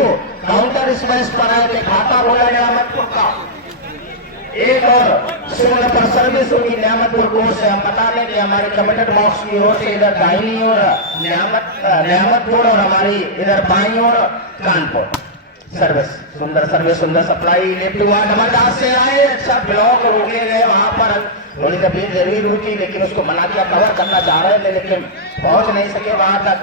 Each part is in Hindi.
को काउंटर स्मैश पर आए थे, खाता बोला नियामतपुर का। एक और शून्य पर सर्विस होगी नियामतपुर कोर्ट से। हम बता दें कि हमारे कमेटेड बॉक्स की ओर से इधर दाहिनी ओर नियामतपुर और हमारी इधर बाईं ओर कानपुर। सर्विस सुंदर सर्विस, सुंदर सप्लाई, लेफ्ट हुआ डबल से आए, अच्छा ब्लॉक रोके गए वहां पर। थोड़ी तकलीफ जरूर हुई थी लेकिन उसको मना किया, कवर करना चाह रहे थे लेकिन पहुंच नहीं सके वहां तक।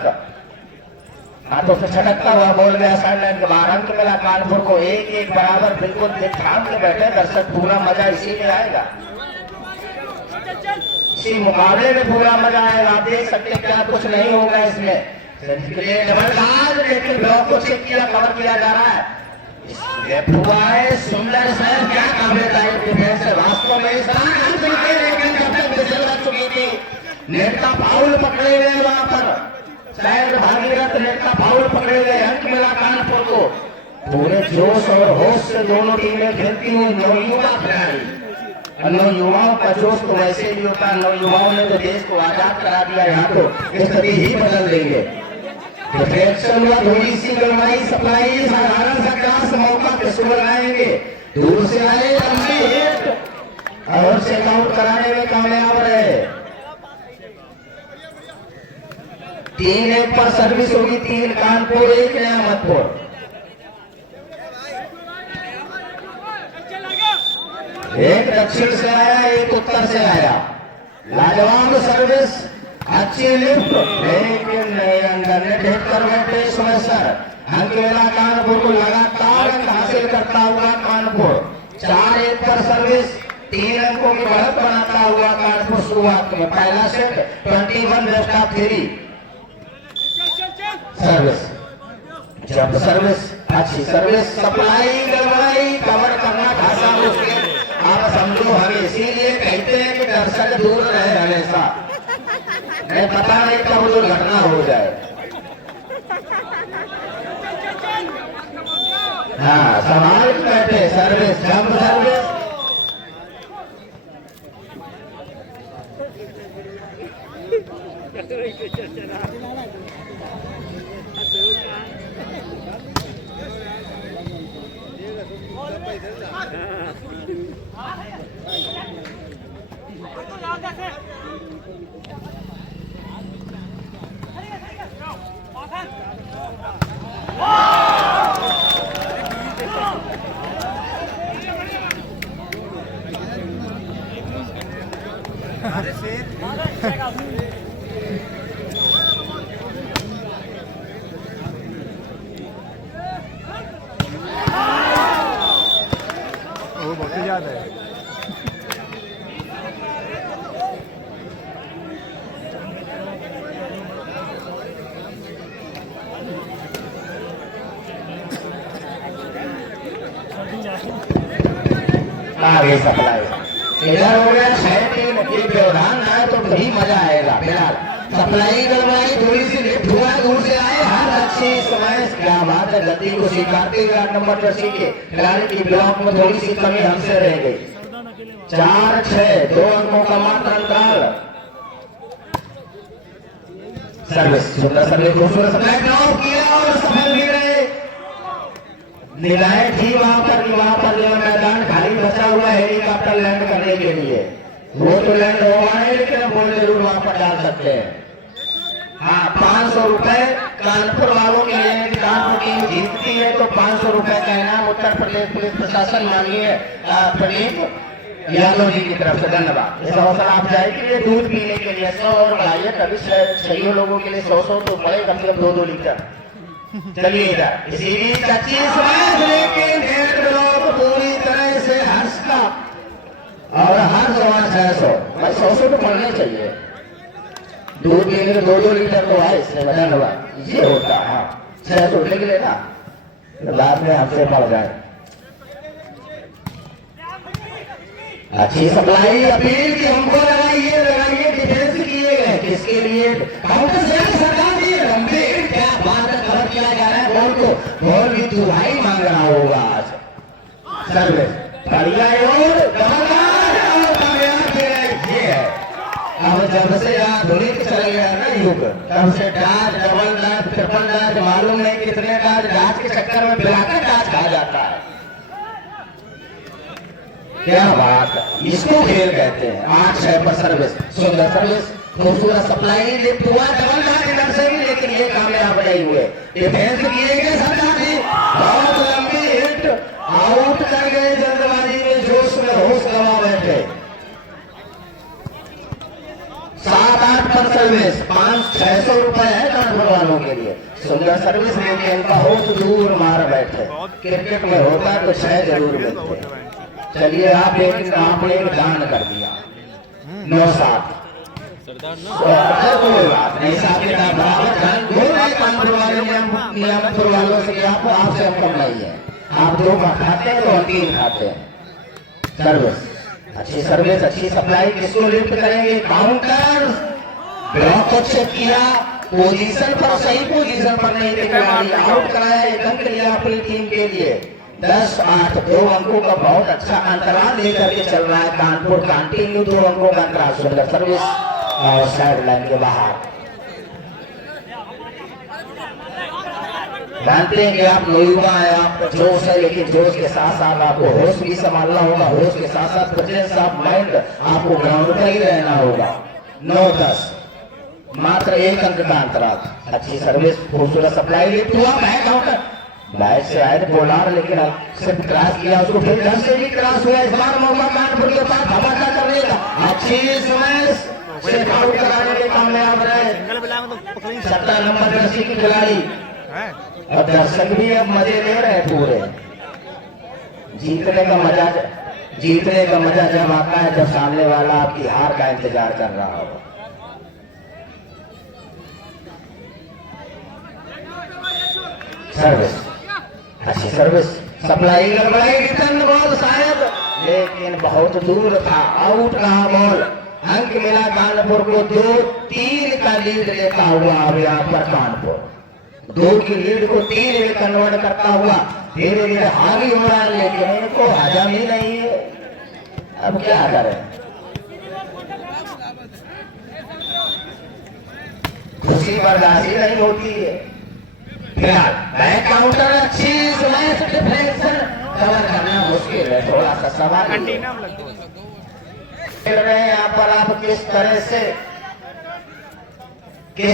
हाथों से छटकता हुआ बोल गया साइड लाइन के बाहर। अंक मिला कानपुर को 1-1 बराबर। बिल्कुल थाम के बैठे दर्शक, पूरा मजा इसी में आएगा, इसी मुकाबले में पूरा मजा आएगा। आप देख सकते हैं क्या कुछ नहीं होगा इसमें। लेकिन ब्लॉक को चेक किया, कवर किया जा रहा है। हुआ है सुंदर सर, क्या काबिल डिफेंस है वास्तव में। चुकी थी, नेट का फाउल पकड़े गए वहां पर, शायद भागीरथ नेट का फाउल पकड़े गए। अंक मिला कानपुर को। पूरे जोश और होश से दोनों टीमें खेलती हुई नौयुवा खिलाड़ी। नौयुवाओं का जोश तो वैसे ही होता है, नौयुवाओं ने तो देश को आजाद करा दिया, यहाँ तो स्थिति ही बदल देंगे। डिफेक्शन हुआ, थोड़ी सी गड़बड़ी, सप्लाई साधारण सा क्लास मौका किसको लगाएंगे। दूर से आए लंबी हिट और चेकआउट कराने में कामयाब रहे। 3-1 पर सर्विस होगी, 3 कानपुर 1 नियामतपुर। एक दक्षिण से आया, एक उत्तर से आया। लाजवाब सर्विस, अच्छी लिफ्ट, लेकिन नहीं अंदर नेट हिट कर बैठे इसमें सर। अंक मिला कानपुर को, लगातार अंक हासिल करता हुआ कानपुर। 4-1 पर सर्विस, 3 अंकों की बढ़त बनाता हुआ कानपुर शुरुआत में। पहला सेट 21 बेस्ट ऑफ 3। सर्विस, जब सर्विस अच्छी सर्विस, सप्लाई गड़बड़ाई, कवर करना खासा मुश्किल। आप समझो, हमें इसीलिए कहते हैं कि दर्शक दूर रहे हमेशा। मैं पता नहीं कब दुर्घटना हो जाए। हाँ, सवाल बैठे सर्विस, जंप सर्विस, वो बहुत ज्यादा है। आगे सप्लाई इधर हो गया 6-3। ये व्यवधान आए तो भी मजा आएगा। फिलहाल सप्लाई गड़बड़ाई, थोड़ी सी लिफ्ट हुआ, दूर से आए, हर अच्छी समय। क्या बात है, गति को स्वीकारते हुए 8 नंबर जर्सी के खिलाड़ी की ब्लॉक में थोड़ी सी कमी हमसे रह गई। 4-6, 2 अंकों का मात्र अंतराल। सर्विस, सुंदर सर्विस, खूबसूरत सप्लाई किया और सफल भी रहे। निगाहें थी वहां पर जो मैदान खाली बचा हुआ हेलीकॉप्टर लैंड करने के लिए, वो तो लैंड हो आए लेकिन बोल जरूर वहां पर डाल सकते हैं। हाँ, 500 रुपए कानपुर वालों के लिए। कानपुर टीम जीतती है तो 500 रुपए का इनाम उत्तर प्रदेश पुलिस प्रशासन माननीय प्रदीप यादव जी की तरफ से धन्यवाद। इस अवसर आप जाए के लिए दूध पीने के लिए 100 और बढ़ाइए, तभी 6 लोगों के लिए 100 तो बड़े, कम से कम 2-2 लीटर। चलिए इधर इसी बीच अच्छी स्मैश, लेकिन पूरी तरह से हर्ष का और हर जवान 600 भाई 100 तो पड़ने चाहिए। दूध पीने के 2-2 लीटर तो है इससे धन्यवाद। ये होता है, हाँ 600 लिख लेना, बाद में हमसे पड़ जाए। अच्छी सप्लाई, अपील की हमको लगाइए डिफेंस किए गए, किसके लिए काउंटर से सरकार दिए लंबे, क्या बात है, कवर किया जा रहा है बॉल को, बॉल भी दुहाई मांग रहा होगा आज। सर्विस बढ़िया और कामयाब, ये है अब और जब से आधुनिक चल गया ना युग, तब से डाच, डबल डाच, ट्रिपल डाच, मालूम नहीं कितने डाच के चक्कर में बिलाकर डाच खा जाता है। क्या बात है, इसको खेल कहते हैं। 8-6 पर सर्विस, सुंदर सर्विस, खूबसूरत सप्लाई, लिफ्ट हुआ, डबल डाच इधर से भी, लेकिन ये कामयाब नहीं हुए। डिफेंस किए गए सरदार जी, बहुत लंबी हिट, आउट कर गए जल्दबाजी में, जोश में होश गंवा बैठे। 7-8 पर सर्विस, 500-600 रुपए है कानपुर वालों के लिए। सुंदर सर्विस, लेकिन बहुत दूर मार बैठे। क्रिकेट में होता है तो 6 जरूर मिलते। चलिए आपने एक दान कर दिया, 9-7 कोई बात नहीं, कानपुर वाले नियामतपुर वालों से आपसे हम कम नहीं है। आप 2 का खाते हैं तो हम 3 खाते हैं। सर्विस अच्छी, सर्विस अच्छी, सप्लाई, किसको लिफ्ट करेंगे? काउंटर, ब्लॉक को चेक किया, पोजीशन पर, सही पोजीशन पर नहीं टिका, आउट कराया, एक अंक लिया अपनी टीम के लिए। 10-8, 2 अंकों का बहुत अच्छा अंतराल लेकर के चल रहा है कानपुर, कंटिन्यू 2 अंकों का अंतराल। सुंदर सर्विस और साइड लाइन के बाहर। जानते हैं कि आप युवा है, आप जोश है, लेकिन जोश के साथ साथ आपको होश भी संभालना होगा, होश के साथ साथ प्रेजेंस ऑफ माइंड, आपको ग्राउंड पर ही रहना होगा। 9-10, मात्र 1 अंक का अंतराल। अच्छी सर्विस, खूबसूरत सप्लाई, लिफ्ट हुआ, बैक आउट, बैट से आए थे बोलार, लेकिन सिर्फ क्रॉस किया उसको, फिर घर से भी क्रॉस हुआ। इस बार मौका कानपुर के पास धमाका करने का, अच्छी स्मैश से आउट कराने में कामयाब रहे 17 नंबर जर्सी की खिलाड़ी। और दर्शक भी अब मजे ले रहे पूरे। जीतने का मजा जब आता है जब सामने वाला आपकी हार का इंतजार कर रहा हो। सर्विस अच्छी, सर्विस, सप्लाई गड़बड़ाई, रिटर्न बॉल शायद, लेकिन बहुत दूर था, आउट रहा बॉल। अंक मिला कानपुर को, 2-3 का लीड लेता हुआ अब यहाँ पर कानपुर 2 की लीड को 3 में कन्वर्ट करता हुआ धीरे धीरे हावी हो रहा है, लेकिन इनको हजम ही नहीं है। अब क्या करें, खुशी बर्दाश्त नहीं होती है। फिलहाल बैक काउंटर, अच्छी स्मैश, डिफेंस कवर करना मुश्किल है, थोड़ा सा सवाल खेल रहे हैं यहाँ पर। आप किस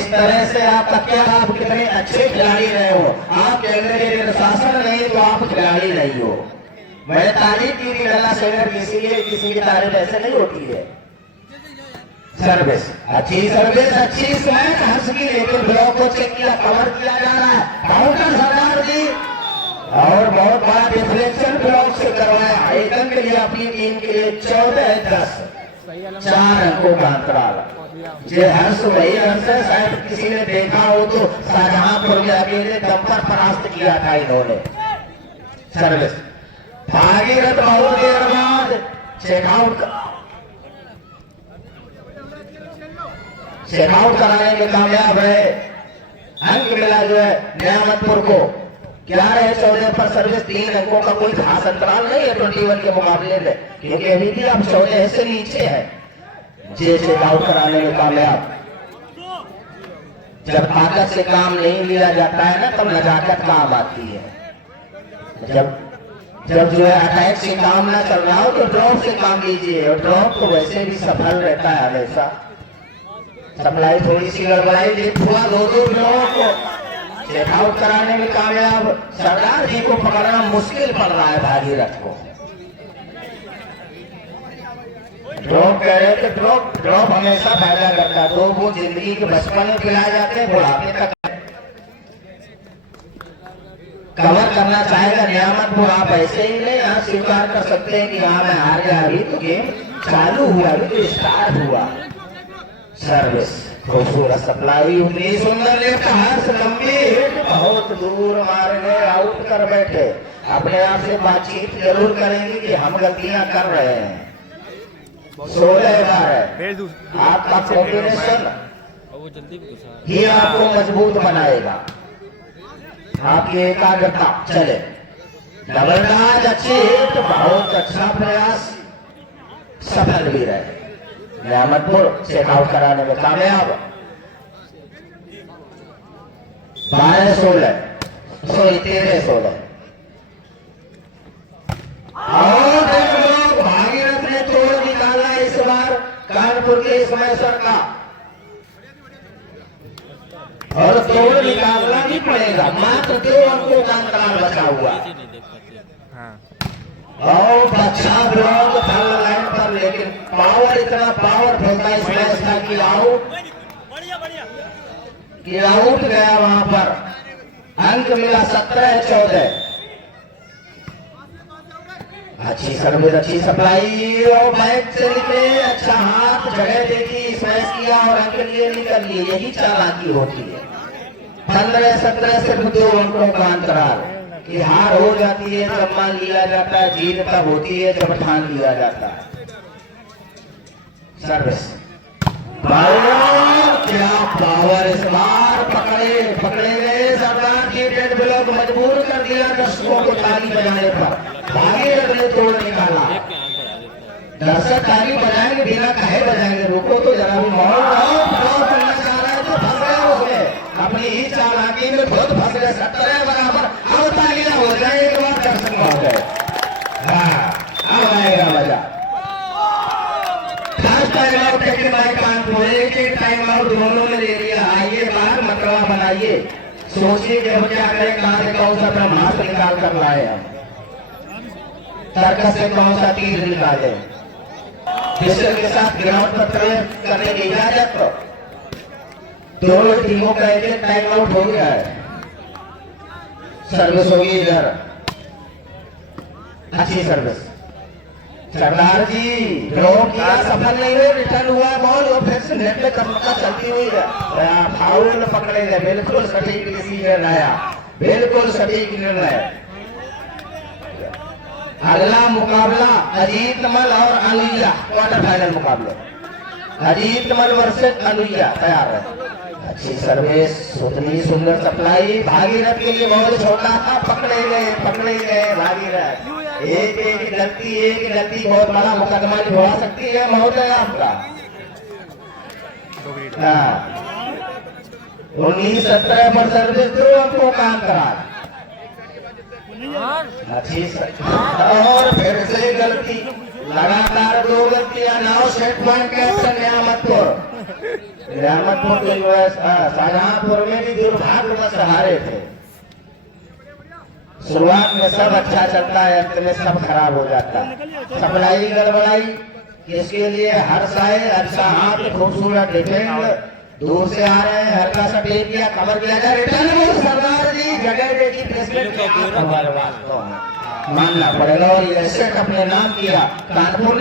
तरह से आपका क्या, आप कितने अच्छे खिलाड़ी रहे हो, आप कहने के अनुशासन नहीं तो आप खिलाड़ी नहीं हो। मैंने तारीफ की थी गला सेनर की, इसीलिए किसी की तारीफ ऐसे नहीं होती है। सर्विस अच्छी, सर्विस अच्छी, स्मैश हर्ष की, लेकिन ब्लॉक को चेक किया, कवर किया जा रहा है, काउंटर सरदार जी, और बहुत बड़ा डिफलेक्शन ब्लॉक से करवाया। एक अंक लिया अपनी टीम के लिए। 14-10, 4 अंकों का अंतराल। ये हर्ष वही हर्ष है, शायद किसी ने देखा हो तो शाहजहांपुर में अकेले दम पर परास्त किया था इन्होंने। सर्विस भागीरथ बहुत देर बाद चेकआउट कराने में कामयाब है। अंक मिला जो है नियामतपुर को 11-14 पर सर्विस। 3 अंकों का कोई खास अंतराल नहीं है 21 के मुकाबले में, क्योंकि अभी भी आप 14 से नीचे है। जे चेकआउट कराने में कामयाब। जब ताकत से काम नहीं लिया जाता है ना, तब नजाकत काम आती है। जब जो है अटैक से काम ना चल रहा हो तो ड्रॉप से काम लीजिए, और ड्रॉप तो वैसे भी सफल रहता है हमेशा। सप्लाई थोड़ी सी गड़बड़ाई, लिफ्ट हुआ, 2-2 ड्रॉप चेकआउट कराने में कामयाब। सरदार जी को पकड़ना मुश्किल पड़ रहा है भागीरथ को। ड्रॉप कह रहे थे, ड्रॉप हमेशा फायदा करता है। 2 वो जिंदगी के बचपन में पिलाए जाते हैं, बुढ़ापे तक कवर करना चाहेगा नियामतपुर। आप ऐसे ही नहीं यहाँ स्वीकार कर सकते हैं कि यहाँ मैं हार गया। अभी तो गेम चालू हुआ, अभी तो स्टार्ट हुआ। सर्विस खूबसूरत सप्लाई, उतनी सुंदर लिफ्ट, हर्ष लंबी हिट, बहुत दूर मार गए, आउट कर बैठे। अपने आप से बातचीत जरूर करेंगे कि हम गलतियां कर रहे हैं। 16 बार है आपका कॉम्बिनेशन ही आपको मजबूत बनाएगा, आपकी एकाग्रता। चले डबल डाच, अच्छी हिट, बहुत अच्छा प्रयास, सफल भी रहे। नियामतपुर से आउट कराने में कामयाब। 12-16 13-16। और देख लो भागीरथ ने तोड़ निकाला इस बार कानपुर के इसमें सर का, और तोड़ निकालना भी पड़ेगा। मात्र 2 अंकों का अंतराल बचा हुआ। और अच्छा ब्लॉक था लाइन पर, लेकिन पावर इतना पावरफुल था इस मैच का कि आउट गया। वहां पर अंक मिला 17-14। अच्छी सर्विस, अच्छी सप्लाई और बैक से निकले, अच्छा हाथ जगह देखी, स्मैश किया और अंक लिए निकल लिए। यही चालाकी होती है। 15-17 सिर्फ 2 अंकों का अंतराल कि हार हो जाती है जब मान लिया जाता है, जीत तब होती है जब ठान लिया जाता है। सर्विस क्या पावर, इस बार पकड़े गए सरदार जी। डेड ब्लॉक मजबूर कर दिया दर्शकों को ताली बजाने पर। भागीरथ ने तोड़ निकाला। दर्शक ताली बजाएंगे, बिना कहे बजाएंगे। रुको तो जरा भी, करना चाह रहा है तो फंस गया उसमें अपनी ही चालाकी में, खुद फंस गए। 17 बराबर। अब तालियां हो जाए, एक बार दर्शक हो गए। अब आएगा मजा। Time out taken by Kanpur. एक टाइम आउट दोनों में ले लिया। आइए बाहर मतवा बनाइए, सोचिए कि हम क्या करें, कहां से कौन सा ब्रह्मास्त्र निकाल कर लाए हम, तर्क से कौन सा तीर निकाले। पिस्टल के साथ ग्राउंड पर प्रवेश करने की इजाजत। दोनों टीमों का एक टाइम आउट हो गया है। सर्विस होगी इधर, अच्छी सर्विस। सरदार जी ड्रॉप किया, सफल नहीं हुए, रिटर्न हुआ बॉल और फिर से नेट में चमका चलती हुई है। फाउल पकड़े गए। बिल्कुल सटीक डिसीजन आया, बिल्कुल सटीक निर्णय। अगला मुकाबला अजीत मल और अनुया, क्वार्टर फाइनल मुकाबले। अजीत मल वर्सेस अनुया तैयार है। अच्छी सर्विस, उतनी सुंदर सप्लाई। भागीरथ के लिए बॉल छोटा था, पकड़े गए भागीरथ। एक गलती बहुत बड़ा मुकदमा निभा सकती है महोदय आपका। 19-17 पर सर्विस 2 अंकों का अंतराल। अच्छी और फिर से गलती, लगातार 2 गलतियां। Now set point captain Niyamatpur Shahjahanpur में भी दुर्भाग्यवश हारे थे। शुरुआत में सब अच्छा चलता है, अंत में सब खराब हो जाता है। सप्लाई गड़बड़ाई, इसके लिए हर्ष आए। अच्छा हाथ, खूबसूरत डिफेंड, दूर से आ रहे हैं, हल्का सा टेप किया, कवर किया जाए, रिटर्न। सरदार जी जगह देखी, प्लेसमेंट मानना पड़ेगा। और ये सेट अपने नाम किया कानपुर।